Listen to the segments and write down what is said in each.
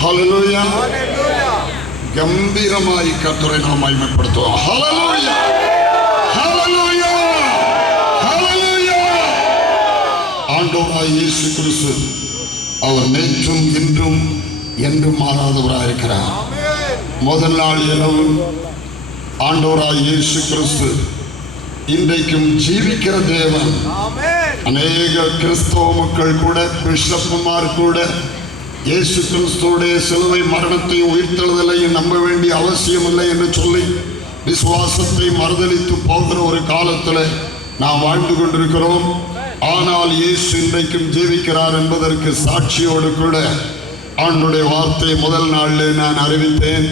Hallelujah ഗംഭീരമായി കർത്തരെ നാം മഹിമപ്പെടുത്തുക hallelujah hallelujah hallelujah ஆண்டவராய் இயேசு கிறிஸ்து அவர் நேற்றும் இன்றும் என்றும் மாறாதவராயிருக்கிறார் முதல் நாள் இரவு ஆண்டவராய் இயேசு கிறிஸ்து இன்றைக்கும் ஜீவிக்கிற தேவன் அநேக கிறிஸ்தவ மக்கள் கூட பிஷப்புமார் கூட இயேசு கிறிஸ்துடைய சிலுவை மரணத்தையும் உயிர்த்தெழுதலையும் நம்ப வேண்டிய அவசியமில்லை என்று சொல்லி விசுவாசத்தை மறுதளித்து போகிற ஒரு காலத்தில் நாம் வாழ்ந்து கொண்டிருக்கிறோம். ஆனால் இயேசு இன்றைக்கும் ஜீவிக்கிறார் என்பதற்கு சாட்சியோடு கூட ஆண்டுடைய வார்த்தை முதல் நாளில் நான் அறிவித்தேன்.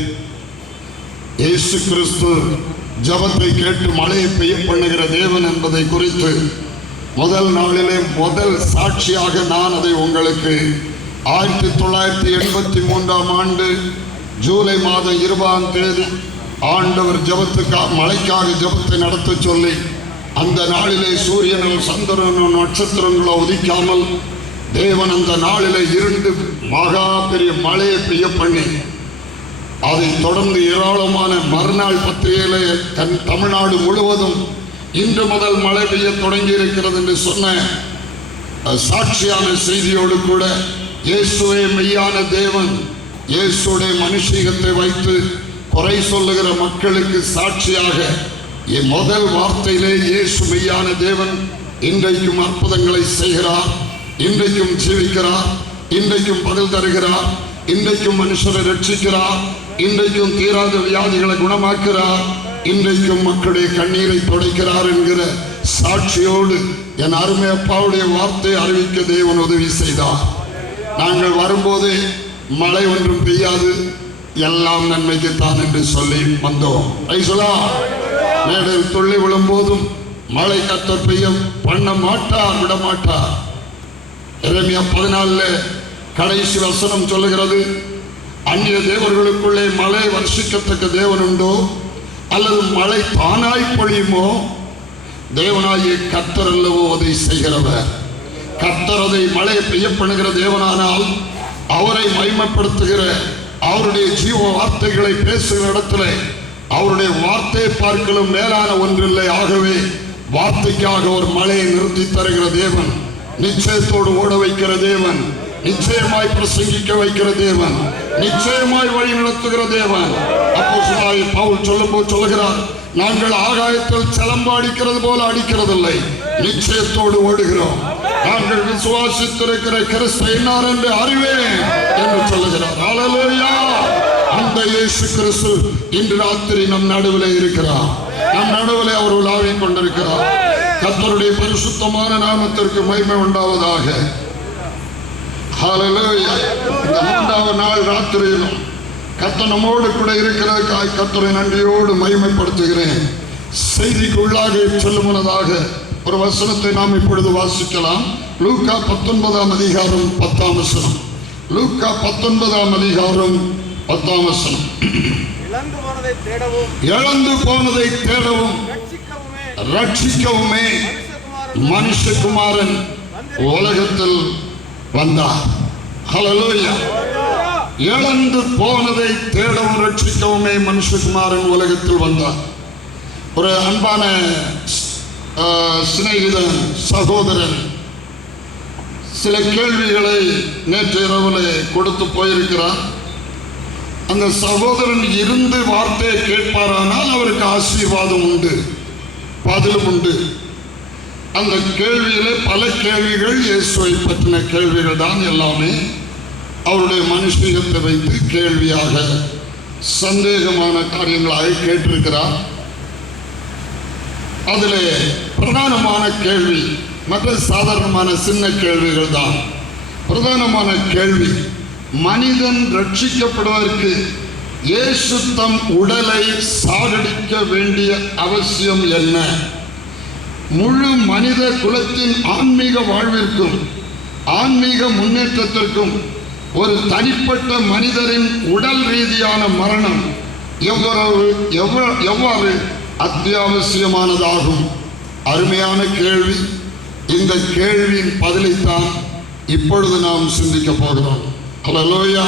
இயேசு கிறிஸ்து ஜபத்தை கேட்டு மழையை பெய்ய பண்ணுகிற தேவன் என்பதை குறித்து முதல் நாளிலே முதல் சாட்சியாக நான் அதை உங்களுக்கு ஆயிரத்தி தொள்ளாயிரத்தி எண்பத்தி மூன்றாம் ஆண்டு ஜூலை மாதம் இருபதாம் தேதி ஆண்டவர் ஜபத்துக்கா மழைக்காக ஜபத்தை நடத்த சொல்லி அந்த நாளிலே சூரியனும் சந்திரனும் நட்சத்திரங்களோ உதிக்காமல் தேவன் அந்த நாளிலே இருண்டு மகா பெரிய மழையை பெய்ய பண்ணி அதை தொடர்ந்து ஏராளமான மறுநாள் பத்திரிகையிலே தன் தமிழ்நாடு முழுவதும் இன்று முதல் மழை பெய்ய தொடங்கி இருக்கிறது என்று சொன்ன சாட்சியான செய்தியோடு கூட இயேசுவே மெய்யான தேவன். இயேசுடைய மனுஷீகத்தை வைத்து குறை சொல்லுகிற மக்களுக்கு சாட்சியாக என் முதல் வார்த்தையிலே இயேசு மெய்யான தேவன் இன்றைக்கும் அற்புதங்களை செய்கிறார் இன்றைக்கும் ஜீவிக்கிறார் இன்றைக்கும் பதில் தருகிறார் இன்றைக்கும் மனுஷரை ரட்சிக்கிறார் இன்றைக்கும் தீராத வியாதிகளை குணமாக்கிறார் இன்றைக்கும் மக்களுடைய கண்ணீரை துடைக்கிறார் என்கிற சாட்சியோடு என் அருமை அப்பாவுடைய வார்த்தை அறிவிக்க தேவன் உதவி செய்தார். நாங்கள் வரும்போது மழை ஒன்றும் பெய்யாது. எல்லாம் நன்மைக்குத்தான் என்று சொல்லி வந்தோம். ஐசலா மேடையில் துள்ளி விழும்போதும் மழை கத்தர் பெய்யும். பண்ண மாட்டார் விட மாட்டார் இறைமையா பதினாலுல கடைசி வசனம் சொல்லுகிறது அந்நிய தேவர்களுக்குள்ளே மழை வருஷிக்கத்தக்க தேவன் உண்டோ அல்லது மழை தானாய் பொழியுமோ? தேவனாகிய கத்தர் அல்லவோ அதை செய்கிறவர். கத்தரதை மழையை மழை பெய்ய பண்ணுகிற தேவனானால் அவரை மகிமைப்படுத்துகிற அவருடைய ஜீவ வார்த்தைகளை பேசுகிற இடத்துல அவருடைய வார்த்தையை பார்க்கலும் மேலான ஒன்றில்லை. ஆகவே வார்த்தைக்காக ஒரு மழையை நிறுத்தி தருகிற தேவன் நிச்சயத்தோடு ஓட வைக்கிற தேவன் நிச்சயமாய் பிரசங்கிக்க வைக்கிற தேவன் நிச்சயமாய் வழி நடத்துகிற தேவன். அப்போ பவுல் சொல்லும்போது சொல்கிறார் நாங்கள் ஆகாயத்தில் சிலம்பு அடிக்கிறது போல அடிக்கிறதில்லை நிச்சயத்தோடு ஓடுகிறோம். நாங்கள் விசுவாசித்திருக்கிற கிறிஸ்து என்னார் என்று அறிவேன் என்று சொல்லுகிறார். ஹalleluya அந்த இயேசு கிறிஸ்து இன்று ராத்திரி நம் நடுவில் இருக்கிறார். நம் நடுவில் அவர் உலாவை கொண்டிருக்கிறார். கத்தருடைய பரிசுத்தமான நாமத்திற்கு மகிமை உண்டாவதாக. இந்த மூன்றாவது நாள் ராத்திரியிலும் கத்த நம்மோடு கூட இருக்கிறதுக்காய் கத்தரை நன்றியோடு மகிமைப்படுத்துகிறேன். செய்திக்குள்ளாக செல்லும் முன்னதாக ஒரு வசனத்தை நாம் இப்பொழுது வாசிக்கலாம். லூக்கா பத்தொன்பதாம் அதிகாரம் பத்தாம் வசனம். லூக்கா பத்தொன்பதாம் அதிகாரம் பத்தாம் வசனம். இழந்து போனதை தேடவும் ரட்சிக்கவுமே மனுஷகுமாரன் உலகத்தில் வந்தார். ஹலோ இழந்து போனதை தேடவும் ரட்சிக்கவுமே மனுஷகுமாரன் உலகத்தில் வந்தார். ஒரு அன்பான சிநேகிதன் சகோதரன் சில கேள்விகளை நேற்று இரவில் கொடுத்து போயிருக்கிறார். அந்த சகோதரன் இருந்து வார்த்தையை கேட்பாரானால் அவருக்கு ஆசீர்வாதம் உண்டு பதிலும் உண்டு. அந்த கேள்வியிலே பல கேள்விகள் இயேசுவை பற்றின கேள்விகள் தான் எல்லாமே அவருடைய மனுஷத்தை வைத்து கேள்வியாக சந்தேகமான காரியங்களாக கேட்டிருக்கிறார். அதில் பிரதானமான கேள்வி மற்ற சாதாரணமான சின்ன கேள்விகள் தான். பிரதானமான கேள்வி மனிதன் ரட்சிக்கப்படுவதற்கு இயேசு தம் உடலை சாகடிக்க வேண்டிய அவசியம் என்ன? முழு மனித குலத்தின் ஆன்மீக வாழ்விற்கும் ஆன்மீக முன்னேற்றத்திற்கும் ஒரு தனிப்பட்ட மனிதரின் உடல் ரீதியான மரணம் எவ்வளவு எவ்வளவு எவ்வாறு அத்தியாவசியமானதாகும். அருமையான கேள்வி. இந்த கேள்வியின் பதிலைத்தான் இப்பொழுது நாம் சிந்திக்க போகிறோம். ஹalleluya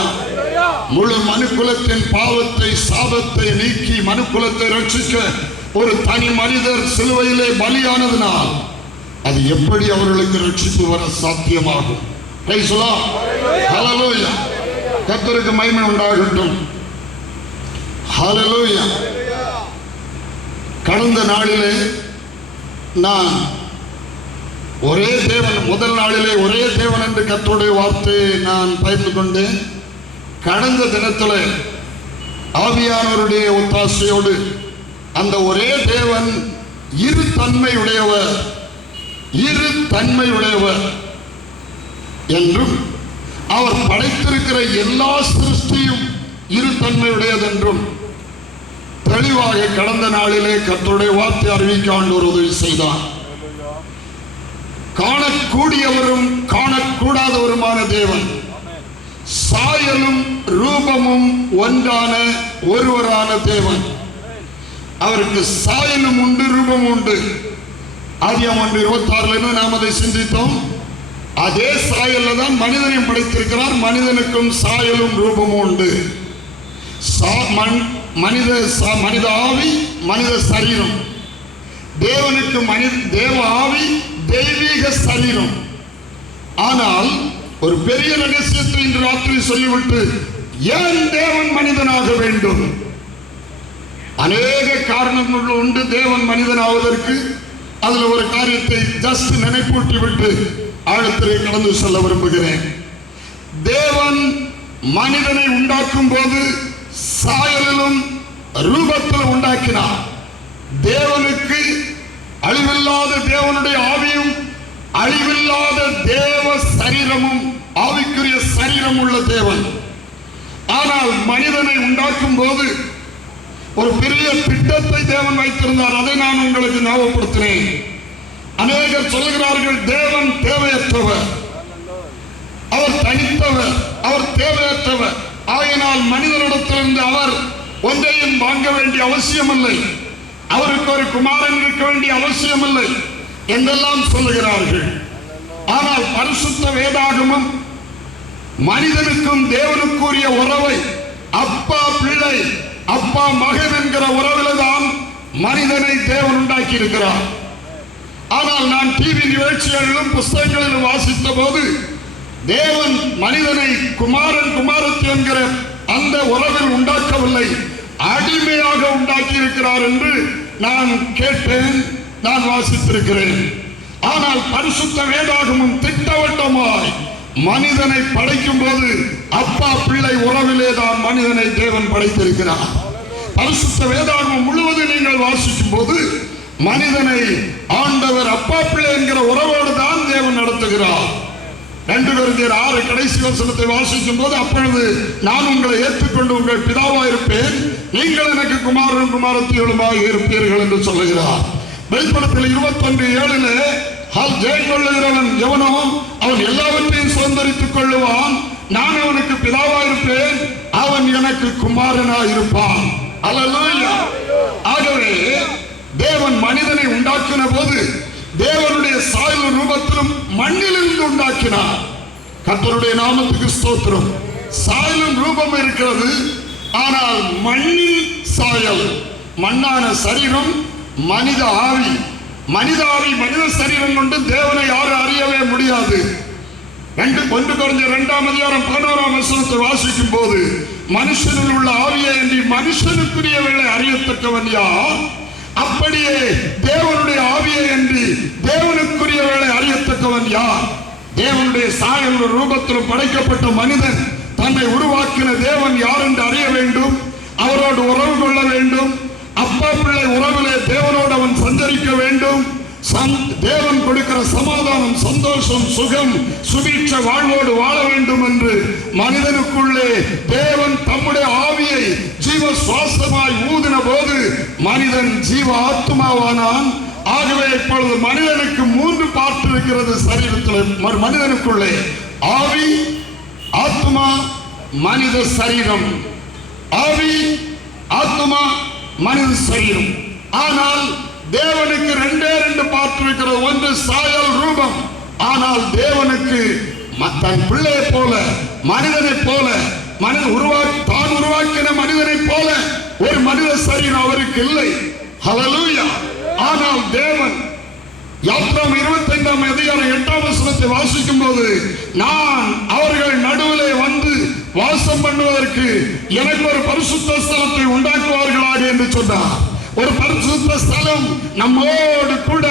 முழு மனுக்குலத்தின் பாவத்தை சாபத்தை நீக்கி மனுக்குலத்தை ரட்சிக்க ஒரு தனி மனிதர் சிலுவையிலே பலியானதினால் அது எப்படி அவர்களுக்கு ரட்சிப்பு வர சாத்தியமாகும். கர்த்தருக்கு மகிமை உண்டாகட்டும். Hallelujah. கடந்த நாளிலே நான் ஒரே தேவன் முதல் நாளிலே ஒரே தேவன் என்று கத்தோடைய வார்த்தையை நான் பகிர்ந்து கொண்டேன். கடந்த தினத்தில் ஆவியானவருடைய ஒத்தாசையோடு அந்த ஒரே தேவன் இரு தன்மை உடையவர் இரு தன்மை உடையவர் என்றும் அவர் படைத்திருக்கிற எல்லா சிருஷ்டியும் இரு தன்மை உடையதென்றும் தெளிவாக கடந்த நாளிலே கர்த்தருடைய வார்த்தை அறிவிக்க ஆண்டவர் உதவி செய்தார். காணக்கூடியவரும் காணக்கூடாதவருமான தேவன். சாயலும் ரூபமும் ஒன்றான ஒருவரான தேவன். அவருக்கு சாயலும் உண்டு ரூபம் உண்டு. ஆதியம் ஒன்று இருபத்தி ஆறுல நாம் அதை சிந்தித்தோம்? அதே சாயல்ல தான் மனிதனையும் படைத்திருக்கிறார். மனிதனுக்கும் சாயலும் ரூபமும் உண்டு. சா- மண்- மனித ச- மனித ஆவி மனித சரீரம். தேவனுக்கு மனித தேவ ஆவி தெய்வீக சரீரம். ஆனால் ஒரு பெரிய ரகசியத்தை இன்று ராத்திரி சொல்லிவிட்டு ஏன் தேவன் மனிதனாக வேண்டும்? அநேக காரணங்கள் உண்டு தேவன் மனிதனாவதற்கு. அதுல ஒரு காரியத்தை ஜஸ்ட் நினைப்பூட்டி விட்டு ஆழத்திலே கடந்து சொல்ல விரும்புகிறேன். தேவன் மனிதனை உண்டாக்கும் போது சாயலிலும் ரூபத்தில் உண்டாக்கினார். தேவனுக்கு அழிவில்லாத தேவனுடைய ஆவியும் அழிவில்லாத தேவ சரீரமும் ஆவிக்குரிய சரீரம் உள்ள தேவன். ஆனால் மனிதனை உண்டாக்கும் போது ஒரு பெரிய திட்டத்தை தேவன் வைத்திருந்தார். அதை நான் உங்களுக்கு ஞாபகப்படுத்தினேன் அநேகர் சொல்கிறார்கள் தேவன் தேவையற்றவர். அவர் தனித்தவர். அவர் தேவையற்றவர். ஆகையினால் மனிதனிடத்திலிருந்து அவர் ஒன்றையும் வாங்க வேண்டிய அவசியமில்லை. அவருக்கு ஒரு குமாரன் இருக்க வேண்டிய அவசியமில்லை என்றெல்லாம் சொல்லுகிறார்கள். ஆனால் பரிசுத்த வேதாகமும் மனிதனுக்கும் தேவனுக்குரிய உறவை அப்பா பிள்ளை அப்பா மகன் என்கிற உறவில் தான் மனிதனை தேவன் உண்டாக்கி இருக்கிறார் ஆனால் நான் டிவி நிகழ்ச்சிகளிலும் புஸ்தகங்களிலும் வாசித்த போது தேவன் மனிதனை குமாரன் குமாரத்தி என்கிற அந்த உறவில் உண்டாக்கவில்லை. அடிமையாக உண்டாக்கி இருக்கிறார் என்று நான் கேட்டேன் நான் வாசித்திருக்கிறேன். ஆனால் பரிசுத்த வேதாகமும் திட்டவட்டமாய் மனிதனை படைக்கும் போது அப்பா பிள்ளை உறவிலே தான் மனிதனை தேவன் படைத்திருக்கிறார். பரிசுத்த வேதாகமம் முழுவதும் நீங்கள் வாசிக்கும் போது மனிதனை ஆண்டவர் அப்பா பிள்ளை என்கிற உறவோடு தான் தேவன் நடத்துகிறார். ரெண்டு பேருக்கு ஆறு கடைசி வசனத்தை வாசிக்கும் போது அப்பொழுது நான் உங்களை ஏற்றுக்கொண்டு உங்கள் பிதாவா இருப்பேன். நீங்கள் எனக்கு குமாரன் குமாரத்தியுமாக இருப்பீர்கள் என்று சொல்லுகிறார். வெளிப்படத்தில் இருபத்தொன்று ஏழிலே ஹல் ஜெயங்கொள்ளுகிறவன் எவனோ அவன் எல்லாவற்றையும் சுதந்திரித்துக் கொள்ளுவான். நான் அவனுக்கு பிதாவா இருப்பேன். அவன் எனக்கு குமாரனா இருப்பான். அல்லேலூயா ஆகவே தேவன் மனிதனை உண்டாக்கின போது தேவனுடைய சாயல் ரூபத்திலும் மண்ணிலிருந்து உண்டாக்கினார். கத்தருடைய நாமத்துக்கு ஸ்தோத்திரம். சாயலும் ரூபம் இருக்கிறது ஆனால் மண்ணின் சாயல். மண்ணான சரீரம் மனித ஆவி. மனித ஆவி மனித சரீரம் கொண்டு தேவனை யாரும் அறியவே முடியாது. ரெண்டு ஒன்று குறைஞ்ச இரண்டாம் அதிகாரம் பதினோராம் வசனத்தை வாசிக்கும் போது மனுஷனில் உள்ள ஆவியை என்று மனுஷனுக்குரியவர்களை அறியத்தக்கவன் யார்? அப்படியே தேவனுடைய ஆவியை என்று தேவனுக்குரியவர்களை அறியத்தக்கவன் யார்? தேவனுடைய சாயல் ரூபத்தில் படைக்கப்பட்ட மனிதன் தன்னை உருவாக்கின தேவன் யார் என்று அறிய வேண்டும்? அவரோடு உறவு கொள்ள வேண்டும். அப்பா பிள்ளை உறவிலே தேவனோடு அவன் சஞ்சரிக்க வேண்டும். தேவன் கொடுக்கிற சமாதானம் சந்தோஷம் சுகம் சுபீட்ச வாழ்வோடு வாழ வேண்டும் என்று மனிதனுக்குள்ளே தேவன் தம்முடைய ஆவியை ஜீவ சுவாசமாய் ஊதின போது மனிதன் ஜீவ ஆத்மாவானான் ஆகவே இப்பொழுது மனிதனுக்கு மூன்று பார்ட் இருக்கிறது சரீரத்தில். ம- மனிதனுக்குள்ளே ஆவி ஆத்மா மனித சரீரம். ஆவி ஆத்மா மனித சரீரம். ஆனால் தேவனுக்கு ரெண்டே ரெண்டு பார்த்து இருக்கிற ஒன்று சாயல் ரூபம். ஆனால் தேவனுக்கு தன் பிள்ளையை போல மனிதனை போல மனித உருவா தான் உருவாக்கின மனிதனை போல ஒரு மனித சரீரம் அவருக்கு இல்லை. ஹலலூயா ஆனால் தேவன் யாத்திரம் இருபத்தி ஐந்தாம் அதிகாரம் எட்டாம் வசனத்தை வாசிக்கும் போது நான் அவர்கள் நடுவிலே வந்து வாசம் பண்ணுவதற்கு எனக்கு ஒரு பரிசுத்த ஸ்தலத்தை உண்டாக்குவார்களாக என்று சொன்னார். ஒரு பரிசுத்த ஸ்தலம் நம்மோடு கூட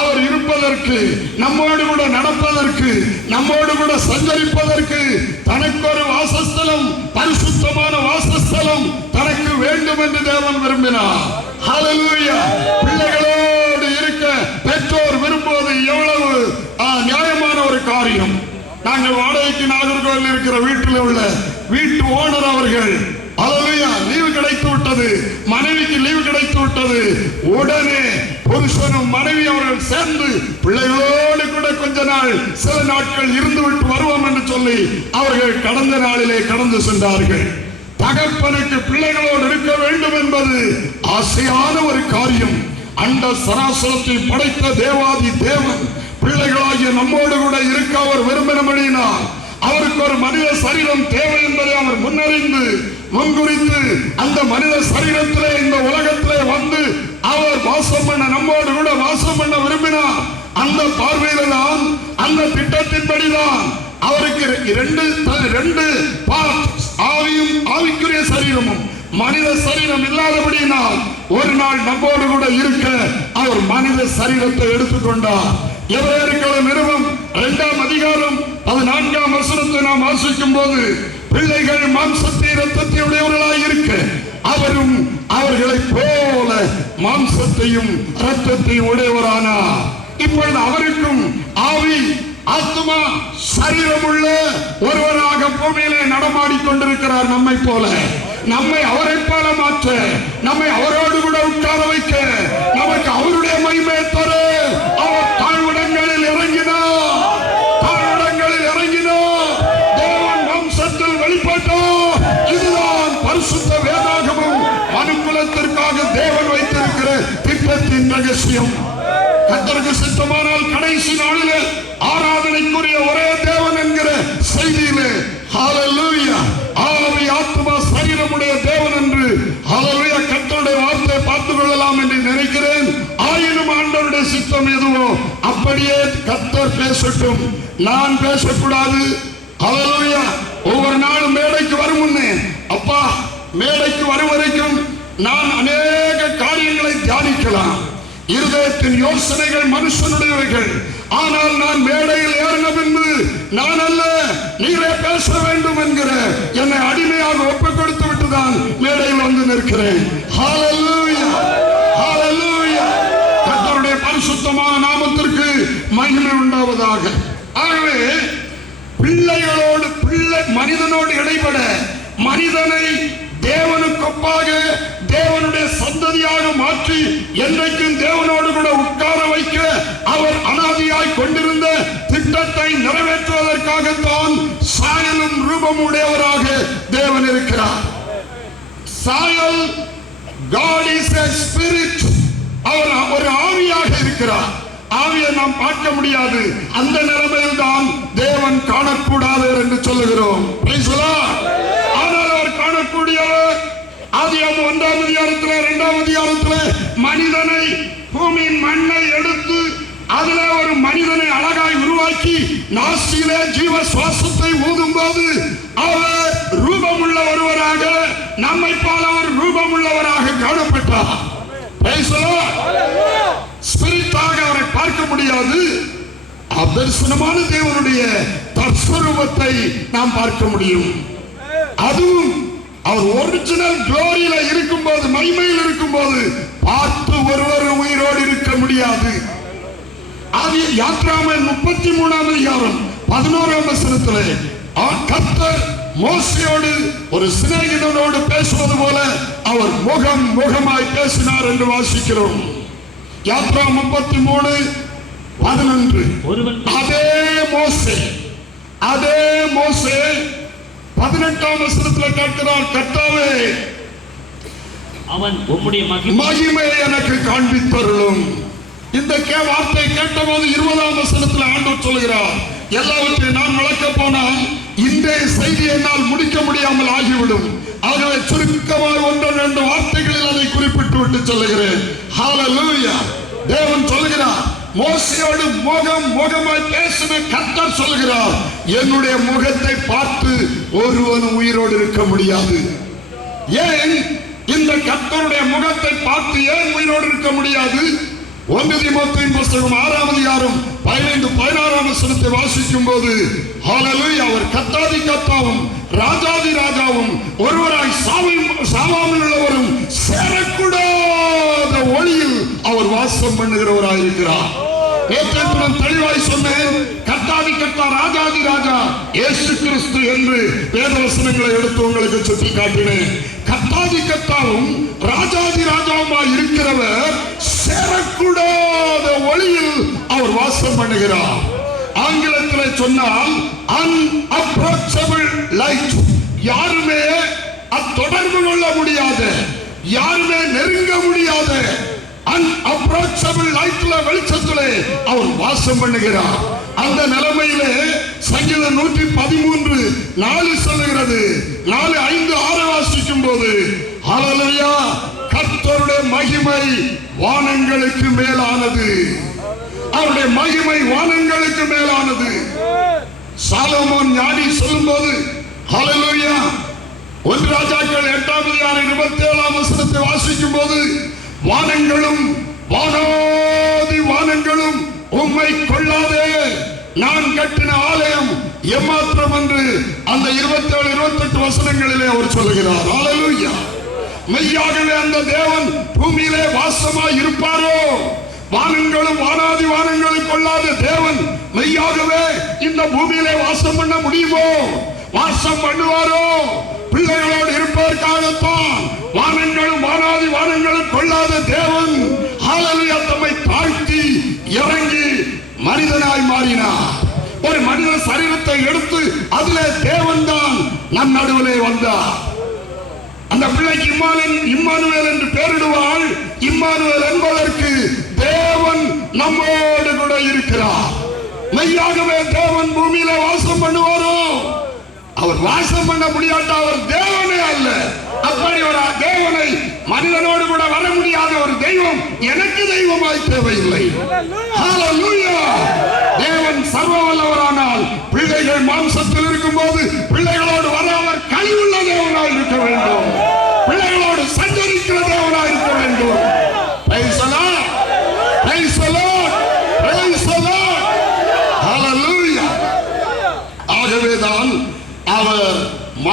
அவர் இருப்பதற்கு நம்மோடு கூட நடப்பதற்கு நம்மோடு கூட சஞ்சரிப்பதற்கு தனக்கு ஒரு வாசஸ்தலம் பரிசுத்தமான வாசஸ்தலம் தனக்கு வேண்டும் என்று தேவன் விரும்பினார். பிள்ளைகளோடு இருக்க பெற்றோர் விரும்புவது எவ்வளவு? நியாயமான ஒரு காரியம். நாங்கள் வாடகைக்கு நாகர்கோவில் இருக்கிற வீட்டில் உள்ள வீட்டு ஓனர் அவர்கள் ஹalleluya கிடைத்து விட்டது. மனைவிக்கு லீவு கிடைத்து விட்டது. உடனே புருஷனும் மனைவி அவர்கள் சேர்ந்து பிள்ளைகளோடு கூட கொஞ்ச நாள் சில நாட்கள் இருந்து விட்டு வருவோம் என்று சொல்லி அவர்கள் கடந்த நாளிலே கடந்து சென்றார்கள். தகப்பனுக்கு பிள்ளைகளோடு இருக்க வேண்டும் என்பது ஆசையான ஒரு காரியம். அண்ட சராசரத்தை படைத்த தேவாதி தேவன் பிள்ளைகளாகிய நம்மோடு கூட இருக்க அவர் விரும்பினபடியினால் அவருக்கு ஒரு மனித சரீரம் தேவை என்பதை அவர் முன்னறிந்து முன்குறித்து அந்த மனித சரீரத்திலே இந்த உலகத்திலே வந்து அவர் வாசம் பண்ண நம்மோடு கூட வாசம் பண்ண விரும்பினார். அந்த பார்வையில தான் அந்த திட்டத்தின்படிதான் அவருக்கு ரெண்டு ரெண்டு ஆவியும் ஆவிக்குரிய சரீரமும் மனித சரீரம் இல்லாதபடியினால் ஒரு நாள் நம்மோடு கூட இருக்க அவர் மனித சரீரத்தை எடுத்துக்கொண்டார். எவரேற்கள நிறுவம் இரண்டாம் அதிகாரம் பதினான்காம் வசனத்தை நாம் வாசிக்கும் போது பிள்ளைகள் மாம்சத்தை ரத்தத்தை உடையவர்களாய் இருக்க அவரும் அவர்களை போல மாம்சத்தையும் இரத்தத்தையும் உடையவரானார் இப்பொழுது அவருக்கும் ஆவி ஆத்மா சரீரம் உள்ள ஒருவராக பூமியிலே நடமாடி கொண்டிருக்கிறார் நம்மை போல. நம்மை அவரை போல மாற்ற நம்மை அவரோடு கூட உட்கார வைக்க நமக்கு அவருடைய மகிமை தர அவர் கத்தருக்கு சித்தமானால் கடைசி நாளில் ஆராதனைக்குரிய ஒரே தேவன் என்கிற செய்தியிலே. ஹalleluya ஆவி ஆத்மா சரீரமுடைய தேவன் என்று. ஹalleluya கர்த்தருடைய வார்த்தையை பார்த்து கொள்ளலாம் என்று நினைக்கிறேன். ஆயினும் ஆண்டவருடைய சித்தம் எதுவோ அப்படியே கத்தர் பேசட்டும். நான் பேசக்கூடாது. ஹalleluya ஒவ்வொரு நாளும் மேடைக்கு வரும் முன்னே அப்பா மேடைக்கு வரும் வரைக்கும் நான் அநேக காரியங்களை தியானிக்கலாம். இருதயத்தின் யோசனைகள் மனுஷனுடையவைகள். ஆனால் நான் மேடையில் ஏறின பின்பு நான் அல்ல நீரே பேச வேண்டும் என்கிற என்னை அடிமையாக ஒப்புக் கொடுத்து விட்டுதான் மேடையில் வந்து நிற்கிறேன். ஹalleluya பரிசுத்தமான நாமத்திற்கு மகிமை உண்டாவதாக. ஆகவே பிள்ளைகளோடு பிள்ளை மனிதனோடு இடைபட மனிதனை தேவனுக்கு ஒப்பாக தேவனுடைய சந்ததியாக மாற்றி என்றைக்கும் தேவனோடு கூட உட்கார வைக்க அவர் அனாதியாய் கொண்டிருந்த திட்டத்தை நிறைவேற்றுவதற்காகத்தான் சாயலும் ரூபம் உடையவராக தேவன் இருக்கிறார். சாயல் God is a spirit. அவர் ஒரு ஆவியாக இருக்கிறார். ஆவியை நாம் பார்க்க முடியாது. அந்த நிலைமையில் தான் தேவன் காணக்கூடாது என்று சொல்லுகிறோம். ஆனால் அவர் காணக்கூடியவர் ஆதியாம ஒன்றாம் அதிகாரத்தில் இரண்டாம் அதிகாரத்தில் மனிதனை பூமியின் மண்ணை எடுத்து அதுல ஒரு மனிதனை அழகாய் உருவாக்கி நாசியிலே ஜீவ சுவாசத்தை ஊதும் போது அவர் ரூபமுள்ள ஒருவராக நம்மை போல ஒரு ரூபமுள்ளவராக காணப்பட்டார். Praise ஸ்பிரிட்டாக அவரை பார்க்க முடியாது. அதர்சனமான தேவனுடைய தற்ஸ்வரூபத்தை நாம் பார்க்க முடியும். அதுவும் அவர் ஒரிஜினல் குளோரியில இருக்கும்போது மகிமையில் இருக்கும்போது பார்த்து ஒருவர் உயிரோடு இருக்க முடியாது. அது யாத்ராமன் முப்பத்தி மூணாம் அதிகாரம் பதினோராம் வசனத்திலே அவர் கர்த்தர் மோசையோடு ஒரு சிநேகிதனோடு பேசுவது போல அவர் முகம் முகமாய் பேசினார் என்று வாசிக்கிறோம். யாத்ரா முப்பத்தி மூணு பதினொன்று அதே மோசே அதே மோசே பதினெட்டாம் வசனத்துல கேட்கிறார் கர்த்தாவே அவன் உம்முடைய மகிமை மகிமை எனக்கு காண்பித்தருளும். இந்த கே வார்த்தை கேட்டபோது இருபதாம் வசனத்தில் ஆண்டவர் சொல்கிறார் எல்லாவற்றையும் நான் வளர்க்க போனால் இன்றைய செய்தி என்னால் முடிக்க முடியாமல் ஆகிவிடும். ஆகவே சுருக்கமாக ஒன்று ரெண்டு வார்த்தைகளில் அதை குறிப்பிட்டு விட்டு சொல்லுகிறேன். தேவன் சொல்லுகிறார் மோசையோடு முகம் முகமாய் பேசின கத்தர் சொல்கிறார் என்னுடைய முகத்தை பார்த்து ஒருவனும் உயிரோடு இருக்க முடியாது. ஏன்? இந்த கத்தருடைய முகத்தை பார்த்து ஏன் உயிரோடு இருக்க முடியாது? ஒன்று தீமோத்தேயின் புஸ்தகம் ஆறாவது யாரும் பதினைந்து பதினாறாம் வசனத்தை வாசிக்கும் போது அவர் கத்தாதி கத்தாவும் ராஜாதி ராஜாவும் ஒருவராய் சாவாமல் உள்ளவரும் சேரக்கூடாத ஒளியில் அவர் வாசம் பண்ணுகிறவராய் இருக்கிறார் தெளிவாய் சொன்னேன். கத்தாதி கத்தா ராஜாதி ராஜா ஏசு கிறிஸ்து என்று வேதவசனங்களை எடுத்து உங்களுக்கு சுட்டி காட்டினேன் கட்டாதி கத்தாவும் ராஜாதி ராஜாவுமாய் இருக்கிறவர் சேரக்கூடாத ஒளியில் அவர் வாசம் பண்ணுகிறார். ஆங்கிலத்தில் சொன்னால் அன்அப்ரோச்சபிள் லைட் யாருமே அத்தொடர்பு கொள்ள முடியாத யாருமே நெருங்க முடியாத அன்அப்ரோச்சபிள் லைட்ல வெளிச்சத்திலே அவர் வாசம் பண்ணுகிறார். அந்த நிலைமையிலே சங்கீதம் நூற்றி பதிமூன்று நாலு சொல்லுகிறது. நாலு ஐந்து ஆறு வாசிக்கும் போது அலலையா கர்த்தருடைய மகிமை வானங்களுக்கு மேலானது. அவருடைய மகிமை வானங்களுக்கு மேலானது. சாலமோன் ஞானி சொல்லும்போது ஹalleluya. ஒன்று ராஜாக்கள் எட்டாம் அதிகாரம் இருபத்தி ஏழாம் வசனத்தை வாசிக்கும் போது வானங்களும் வானாதி வானங்களும் உம்மை கொள்ளாதே. நான் கட்டின ஆலயம் எம்மாத்திரம் என்று அந்த இருபத்தி ஏழு இருபத்தி எட்டு வசனங்களிலே அவர் சொல்லுகிறார். ஹalleluya மெய்யாகவே அந்த தேவன் பூமியிலே வாசமாய் இருப்பாரோ? வானங்களும் வானாதி வானங்களும் கொள்ளாத தேவன் மெய்யாகவே இந்த பூமியிலே வாசம் பண்ண முடியுமோ? வாசம் பண்ணுவாரோ? பிள்ளைகளோடு இருப்பதற்காகத்தான் வானங்களும் வானாதி வானங்களும் கொள்ளாத தேவன் ஹalleluya தம்மை தாழ்த்தி இறங்கி மனிதனாய் மாறினார். ஒரு மனித சரீரத்தை எடுத்து அதுல தேவன் தான் நம் நடுவிலே வந்தார். அந்த பிள்ளைக்கு இம்மானுவேல் இம்மானுவேல் என்று பெயரிடுவாள். இம்மானுவேல் என்பதற்கு தேவன் நம்மோடு கூட இருக்கிறார். மெய்யாகவே தேவன் பூமியில வாசம் பண்ணுவாரோ? அவர் வாசம் பண்ண முடியாட்டா அவர் தேவனே அல்ல. அப்படி ஒரு தேவனை மனிதனோடு கூட வர முடியாத ஒரு தெய்வம் எனக்கு தெய்வமாய் தேவையில்லை. தேவன் சர்வ வல்லவரானால் பிள்ளைகள் மாம்சத்தில் இருக்கும்போது பிள்ளைகளோடு வர அவர் கழிவுள்ள தேவனாய் இருக்க வேண்டும்.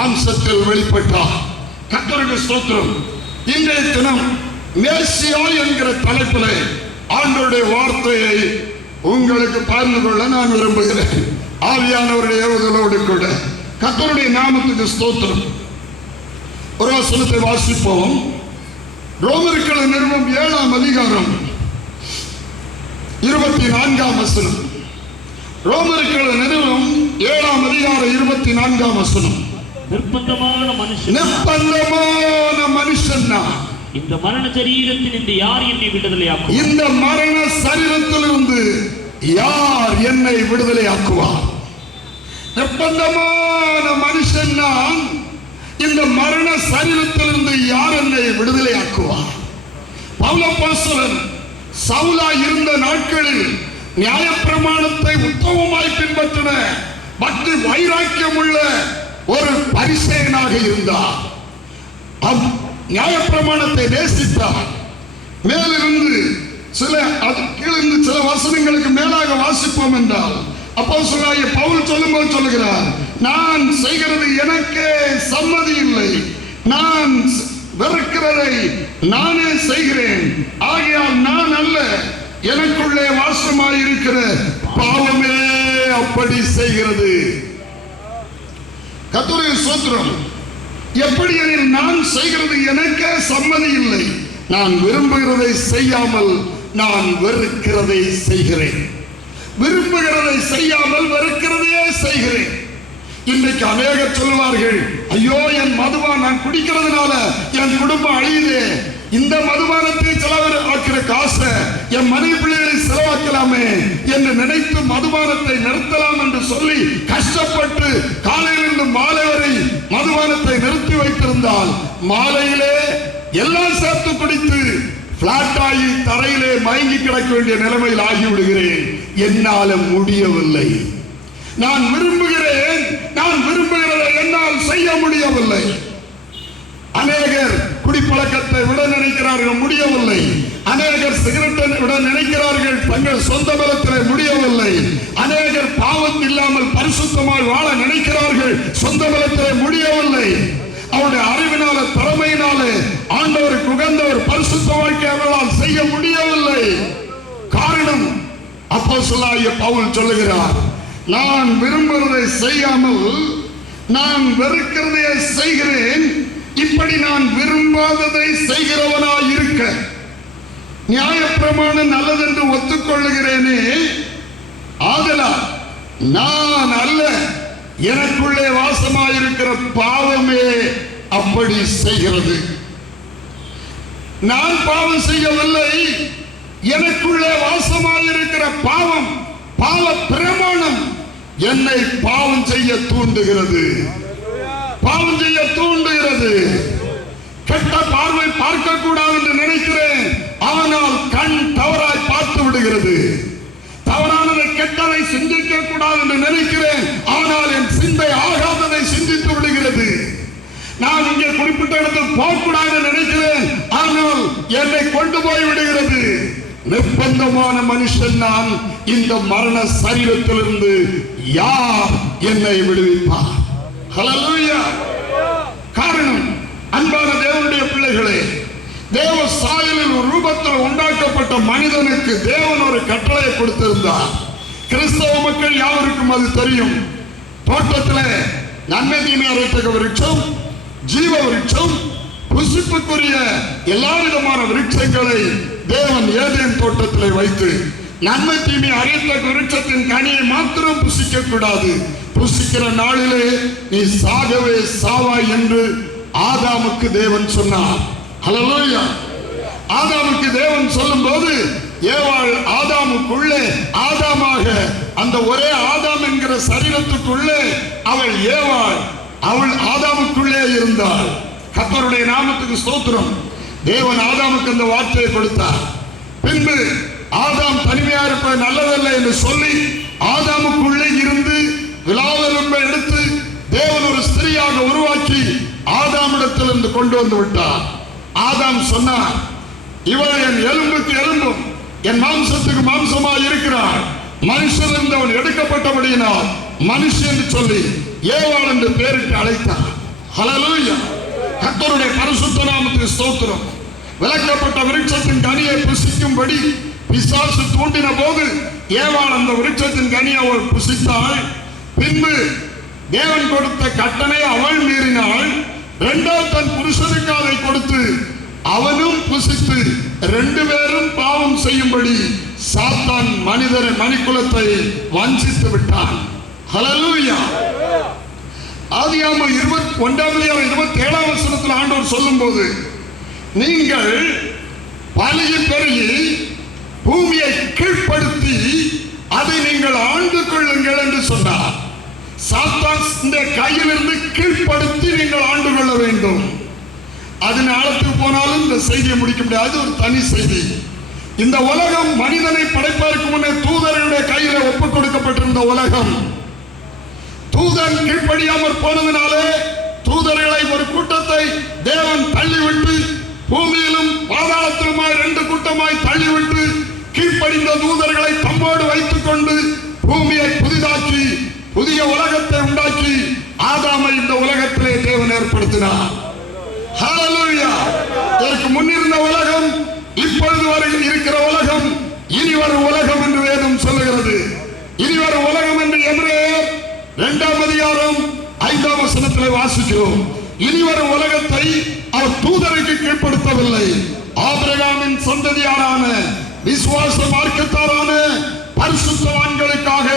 மாம்சத்தில் வெளிப்பட்டார் கத்தருக்கு ஸ்தோத்திரம். இன்றைய தினம் மேசியா என்கிற தலைப்பிலே ஆண்டருடைய வார்த்தையை உங்களுக்கு பகிர்ந்து கொள்ள நான் விரும்புகிறேன். ஆவியானவருடைய ஏவுதலோடு கூட. கத்தருடைய நாமத்துக்கு ஸ்தோத்திரம். ஒரு வசனத்தை வாசிப்போம். ரோமர்கள் நிறுவனம் ஏழாம் அதிகாரம் இருபத்தி நான்காம் வசனம். ரோமர்கள் நிறுவனம் ஏழாம் அதிகாரம் இருபத்தி நான்காம் வசனம். நிர்பந்தமான மனுஷன் நிர்பந்தமான மனுஷன். இந்த மரண சரீரத்தில் இந்த யார் என்னை விடுதலையாக்கும் இந்த மரண சரீரத்திலிருந்து யார் என்னை விடுதலையாக்குவார் நிர்பந்தமான மனுஷன் நான். இந்த மரண சரீரத்திலிருந்து யார் என்னை விடுதலையாக்குவார் பவுலப்போஸ்தலன் சவுலா இருந்த நாட்களில் நியாயப்பிரமாணத்தை உத்தமமாய் பின்பற்றின பக்தி வைராக்கியம் உள்ள ஒரு பரிசேகனாக இருந்தார். நியாயப்பிரமாணத்தை நேசித்தார். மேலிருந்து சில கீழிருந்து சில வசனங்களுக்கு மேலாக வாசிப்போம் என்றால் அப்போ சொல்லாய பவுல் சொல்லும்போது சொல்லுகிறார் நான் செய்கிறது எனக்கே சம்மதி இல்லை. நான் வெறுக்கிறதை நானே செய்கிறேன். ஆகையால் நான் அல்ல எனக்குள்ளே வாசமாயிருக்கிற பாவமே அப்படி செய்கிறது. கத்துடைய சோத்திரம். எப்படி எனில் நான் செய்கிறது எனக்கே சம்மதி இல்லை. நான் விரும்புகிறதை செய்யாமல் நான் வெறுக்கிறதை செய்கிறேன். விரும்புகிறதை செய்யாமல் வெறுக்கிறதையே செய்கிறேன். இன்றைக்கு அநேகர் சொல்லுவார்கள் ஐயோ என் மதுவா நான் குடிக்கிறதுனால என் குடும்பம் அழியுதே. இந்த மதுபானத்தை செலவு ஆக்கிற காசை என் மனைவி பிள்ளைகளை செலவாக்கலாமே என்று நினைத்து மதுபானத்தை நிறுத்தலாம் என்று சொல்லி கஷ்டப்பட்டு காலையிலிருந்து மாலை வரை மதுபானத்தை நிறுத்தி வைத்திருந்தால் மாலையிலே எல்லாம் சேர்த்து குடித்து பிளாட்டாகி தரையிலே மயங்கி கிடக்க வேண்டிய நிலைமையில் ஆகிவிடுகிறேன். என்னால் முடியவில்லை. நான் விரும்புகிறேன். நான் விரும்புகிறதை என்னால் செய்ய முடியவில்லை. நினைக்கிறார்கள் முடியவில்லை. அநேகர் சிகரெட்டை விட நினைக்கிறார்கள். தங்கள் சொந்த பலத்தில் முடியவில்லை. அநேகர் பாவம் இல்லாமல் பரிசுத்தமாய் வாழ நினைக்கிறார்கள். சொந்த பலத்தில் முடியவில்லை. அவருடைய அறிவினால திறமையினாலே ஆண்டவருக்கு உகந்த ஒரு பரிசுத்த வாழ்க்கை அவர்களால் செய்ய முடியவில்லை. காரணம் அப்போ பவுல் சொல்லுகிறார். நான் விரும்புவதை செய்யாமல் நான் வெறுக்கிறதையே செய்கிறேன். இப்படி நான் விரும்பாததை செய்கிறவனாய் இருக்க நியாயப்பிரமாணம் நல்லதென்று ஒத்துக்கொள்ளுகிறேனே. ஆதலா நான் அல்ல. எனக்குள்ளே வாசமாயிருக்கிற பாவமே அப்படி செய்கிறது. நான் பாவம் செய்யவில்லை. எனக்குள்ளே வாசமாயிருக்கிற பாவம் பாவ பிரமாணம் என்னை பாவம் செய்ய தூண்டுகிறது. பாவம் செய்ய தூண்டுகிறது. கெட்ட பார்வை பார்க்க கூடாது என்று நினைக்கிறேன். ஆனால் கண் தவறாய் பார்த்து விடுகிறது. தவறானதை கெட்டதை சிந்திக்க கூடாது என்று நினைக்கிறேன். ஆனால் என் சிந்தை ஆகாததை சிந்தித்து விடுகிறது. நான் இங்கே குறிப்பிட்ட இடத்தில் போகக்கூடாது என்று நினைக்கிறேன். ஆனால் என்னை கொண்டு போய் விடுகிறது. நிர்பந்தமான மனுஷன் நான். இந்த மரண சரீரத்திலிருந்து யார் என்னை விடுவிப்பார்? காரணம் அன்பான தேவனுடைய பிள்ளைகளே தேவ சாயலில் ஒரு ரூபத்தில் உண்டாக்கப்பட்ட மனிதனுக்கு தேவன் ஒரு கட்டளையை கொடுத்திருந்தார். கிறிஸ்தவ மக்கள் யாவருக்கும் அது தெரியும். தோட்டத்தில் நன்மை தீமை அரைத்தக விருட்சம் ஜீவ விருட்சம் புசிப்புக்குரிய எல்லா விதமான விருட்சங்களை தேவன் ஏதேன் தோட்டத்தில் வைத்து நன்மை தீமை அரைத்தக விருட்சத்தின் கனியை மாத்திரம் புசிக்க கூடாது புசிக்கிற நாளிலே நீ சாகவே சாவாய் என்று ஆதாமுக்கு தேவன் சொன்னார். ஹalleluya ஆதாமுக்கு தேவன் சொல்லும் போது ஏவாள் ஆதாமுக்குள்ளே ஆதாமாக அந்த ஒரே ஆதாம் என்கிற சரீரத்துக்குள்ளே அவள் ஏவாள் அவள் ஆதாமுக்குள்ளே இருந்தாள். கத்தருடைய நாமத்துக்கு ஸ்தோத்திரம். தேவன் ஆதாமுக்கு அந்த வார்த்தையை கொடுத்தார். பின்பு ஆதாம் தனிமையா இருப்பது நல்லதல்ல என்று சொல்லி ஆதாமுக்குள்ளே இருந்து விலாவெலும்பை எடுத்து தேவன் ஒரு ஸ்திரியாக உருவாக்கி ஆதாமிடத்தில் இருந்து கொண்டு வந்து விட்டார். ஆதாம் சொன்னார் இவள் என் எலும்புக்கு எலும்பும் என் மாம்சத்துக்கு மாம்சமாய் இருக்கிறார் மனுஷன் இருந்து அவன் எடுக்கப்பட்டபடியினால் மனுஷன் என்று சொல்லி ஏவாள் என்று பெயரிட்டு அழைத்தார். ஹலலூயா கத்தருடைய பரிசுத்த நாமத்துக்கு ஸ்தோத்திரம். விளக்கப்பட்ட விருட்சத்தின் கனியை புசிக்கும்படி பிசாசு தூண்டின போது ஏவாள் அந்த விருட்சத்தின் கனியை அவள் புசித்தாள். பின்பு தேவன் கொடுத்த கட்டளை அவள் மீறினாள் ரெண்டாவது தன் புருஷனுக்கு அதை கொடுத்து அவனும் புசித்து ரெண்டு பேரும் பாவம் செய்யும்படி சாத்தான் மனிதரை மணிக்குலத்தை வஞ்சித்து விட்டான். ஹalleluya. ஆதியாம இருபத்தி ஒன்றாம் இருபத்தி ஏழாம் வசனத்தில் ஆண்டவர் சொல்லும்போது நீங்கள் பழகி பெருகி பூமியை கீழ்ப்படுத்தி அதை நீங்கள் ஆண்டு கொள்ளுங்கள் என்று சொன்னார். சாத்தான் இந்த கையிலிருந்து கீழ்ப்படுத்தி நீங்கள் ஆண்டு கொள்ள வேண்டும். அதன் ஆழத்துக்கு போனாலும் இந்த செய்தியை முடிக்க முடியாது அது ஒரு தனி செய்தி. இந்த உலகம் மனிதனை படைப்பதற்கு முன்னே தூதர்களுடைய கையில ஒப்புக் கொடுக்கப்பட்டிருந்த உலகம். தூதன் கீழ்ப்படியாமல் போனதினாலே தூதர்களை ஒரு கூட்டத்தை தேவன் தள்ளிவிட்டு பூமியிலும் பாதாளத்திலுமாய் ரெண்டு கூட்டமாய் தள்ளிவிட்டு கீழ்ப்படிந்த தூதர்களை தம்மோடு வைத்துக் கொண்டு பூமியை புதிதாக்கி புதிய உலகத்தை உண்டாக்கி ஆதாமை இந்த உலகத்திலே தேவன் ஏற்படுத்தினார். இதற்கு முன்னிருந்த உலகம் இப்பொழுது வரை இருக்கிற உலகம் இனி வரும் உலகம் என்று வேதம் சொல்லுகிறது. இனி வரும் உலகம் என்று எபிரேயர் இரண்டாம் அதிகாரம் ஐந்தாம் வசனத்தில் வாசிக்கிறோம். இனி வரும் உலகத்தை அவர் தூதருக்கு கீழ்ப்படுத்தவில்லை. ஆபிரகாமின் சந்ததியாரான விசுவாச மார்க்கத்தாரான பரிசுத்தவான்களுக்காக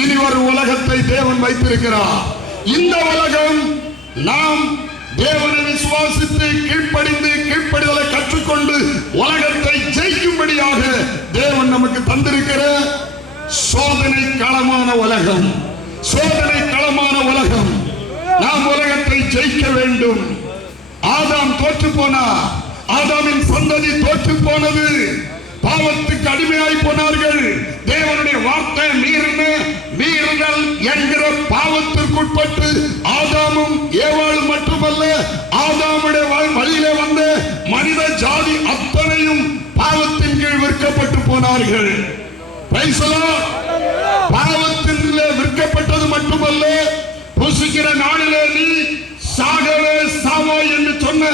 இனி வரும் உலகத்தை தேவன் வைத்திருக்கிறார். இந்த உலகம் நாம் தேவனை விசுவாசித்து கீழ்ப்படிந்து கீழ்ப்படிதலை கற்றுக்கொண்டு உலகத்தை ஜெயிக்கும்படியாக தேவன் நமக்கு தந்திருக்கிற சோதனை களமான உலகம். சோதனை களமான உலகம். நாம் உலகத்தை ஜெயிக்க வேண்டும். ஆதாம் தோற்று போனா ஆதாமின் சந்ததி தோற்று போனது. பாவத்துக்கு அடிமையாய் போனார்கள். தேவனுடைய வார்த்தை மீறின மீறுதல் என்கிற பாவத்திற்குட்பட்டு ஆதாமும் ஏவாளும் மட்டுமல்ல ஆதாமுடைய வாழ் வழியிலே வந்த மனித ஜாதி அத்தனையும் பாவத்தின் கீழ் விற்கப்பட்டு போனார்கள். Praise the விற்கப்பட்டது மட்டுமல்ல புசிக்கிற நாளிலே நீ சாகவே சாவோ என்று சொன்ன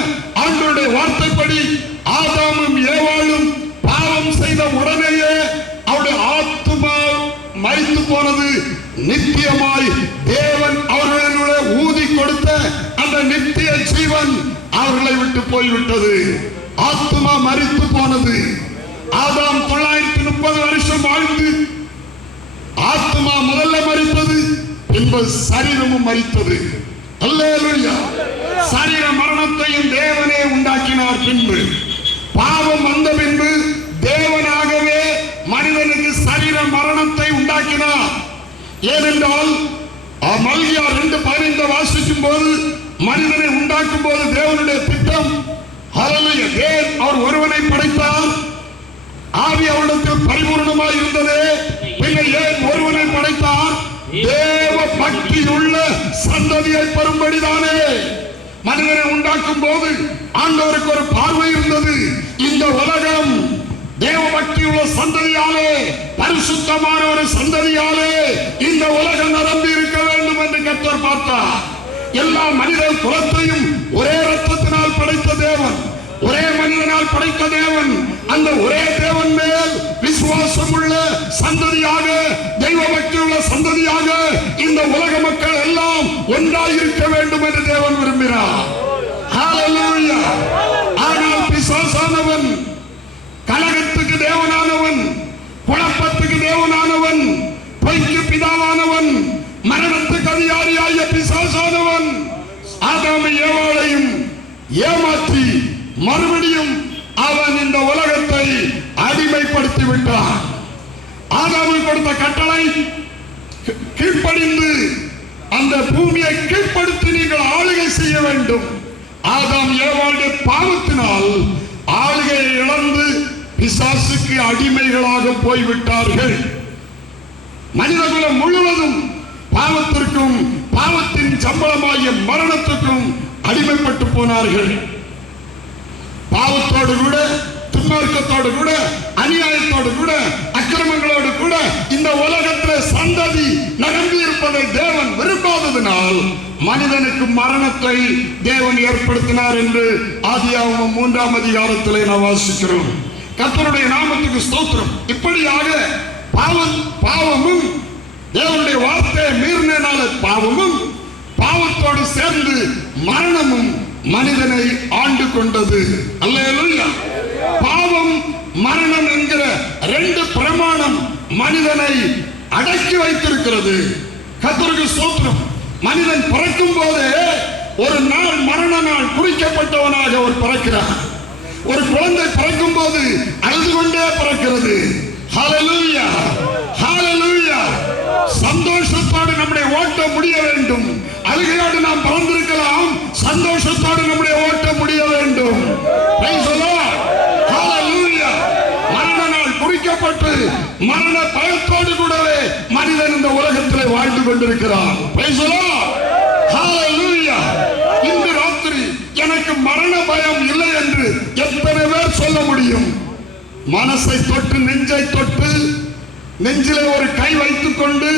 ஆண்டவருடைய வார்த்தைப்படி ஆதாமும் ஏவாளும் பாவம் செய்த உடனேயே போனது நித்தியமாய் தேவன் அவர்களுடைய ஊதி கொடுத்த அந்த நித்திய ஜீவன் அவர்களை விட்டு போய்விட்டது. ஆத்மா மறித்து போனது. ஆதாம் தொள்ளாயிரத்தி முப்பது வருஷம் வாழ்ந்து ஆத்மா முதல்ல மறித்தது பின்பு சரீரமும் மறித்தது சரீர மரணத்தையும் தேவனே உண்டாக்கினார் பின்பு. பாவம் வந்த பின்பு தேவனாக மரணத்தை உண்டாக்கினார். ஏனென்றால் மல்கியா ரெண்டு பதினைந்து வாசிக்கும் போது மனிதனை உண்டாக்கும் போது தேவனுடைய திட்டம் ஏன் தேவன் அவர் ஒருவனை படைத்தார்? ஆவி அவரிடத்தில் பரிபூர்ணமாய் இருந்தது. பின்னர் ஏன் ஒருவனை படைத்தார்? தேவ பக்தி உள்ள சந்ததியை பெறும்படிதானே மனிதனை உண்டாக்கும் போது ஆண்டவருக்கு ஒரு பார்வை இருந்தது. இந்த உலகம் தேவ பக்தி சந்ததியாலே பரிசுத்தமான ஒரு சந்ததியாலே இந்த உலகம் நடந்து இருக்க வேண்டும் என்று கத்தர் பார்த்தார். எல்லா மனித குலத்தையும் ஒரே ரத்தத்தினால் படைத்த தேவன் ஒரே மனிதனால் படைத்த தேவன். அந்த ஒரே தேவன் மேல் விசுவாசம் உள்ள சந்ததியாக தெய்வ பக்தி உள்ள சந்ததியாக இந்த உலக மக்கள் எல்லாம் ஒன்றாக இருக்க வேண்டும் என்று தேவன் விரும்பினார். ஆனால் பிசாசானவன் கலகத்துக்கு தேவனானவன் குழப்பத்துக்கு தேவனானவன் பொய்க்கு பிதாவானவன் மரணத்துக்கு அதிகாரியாய பிசாசானவன் ஆதாமை ஏவாளையும் ஏமாற்றி மறுபடியும் அவன் இந்த உலகத்தை அடிமைப்படுத்தி விட்டான் ஆதாமுக்கு கொடுத்த கட்டளை கீழ்ப்படிந்து அந்த பூமியை கீழ்ப்படுத்தி நீங்கள் ஆளுகை செய்ய வேண்டும். ஆதாம் ஏவாளுடைய பாவத்தினால் ஆளுகையை இழந்து பிசாசுக்கு அடிமைகளாக போய்விட்டார்கள். மனிதகுலம் முழுவதும் பாவத்திற்கும் பாவத்தின் சம்பளமாகிய மரணத்துக்கும் அடிமைப்பட்டு போனார்கள். பாவத்தோடு கூட துன்மார்க்கத்தோடு கூட அநியாயத்தோடு கூட அக்கிரமங்களோடு கூட இந்த உலகத்தில் சந்ததி நகர்ந்து இருப்பதை தேவன் விரும்பாததினால் மனிதனுக்கு மரணத்தை தேவன் ஏற்படுத்தினார் என்று ஆதியாகவும் மூன்றாம் அதிகாரத்திலே நாம் வாசிக்கிறோம். கத்தருடைய நாமத்துக்கு ஸ்தோத்திரம். இப்படியாக பாவம் பாவமும் தேவனுடைய வார்த்தையை மீறினால பாவமும் பாவத்தோடு சேர்ந்து மரணமும் மனிதனை ஆண்டு கொண்டது. அல்ல பாவம் மரணம் என்கிற ரெண்டு பிரமாணம் மனிதனை அடக்கி வைத்திருக்கிறது. கத்தருக்கு சோத்திரம் மனிதன் பிறக்கும் போதே ஒரு நாள் மரண நாள் குறிக்கப்பட்டவனாக அவர் பிறக்கிறார். ஒரு குழந்தை பிறக்கும் போது அழுது கொண்டே பிறக்கிறது ஹalleluya ஹalleluya சந்தோஷத்தோடு நம்முடைய ஓட்டம் முடிய வேண்டும். அழுகையோடு நாம் பறந்திருக்கலாம். சந்தோஷத்தோடு நம்முடைய ஓட்டம் முடிய வேண்டும். மரண குறிக்கப்பட்டு மரண பயத்தோடு கூடவே மனிதன் இந்த உலகத்திலே வாழ்ந்து கொண்டிருக்கிறான். Praise ராத்திரி எனக்கு மரண பயம் இல்லை என்று எத்தனை பேர் சொல்ல முடியும்? மனசை தொட்டு நெஞ்சை தொட்டு நெஞ்சிலே ஒரு கை வைத்துக் கொண்டு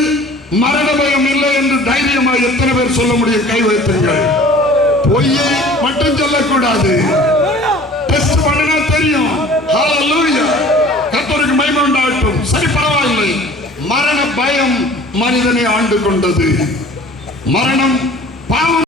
மரண பயம் இல்லை என்று தைரியமாக எத்தனை பேர் சொல்ல முடியும்? கை வைத்துங்கள் பொய்யை மட்டும் சொல்லக்கூடாது. டெஸ்ட் பண்ணினா தெரியும். கத்தருக்கு கர்த்தருக்கு உண்டாகட்டும். சரி பரவாயில்லை. மரண பயம் மனிதனை ஆண்டு கொண்டது. மரணம் பாவம்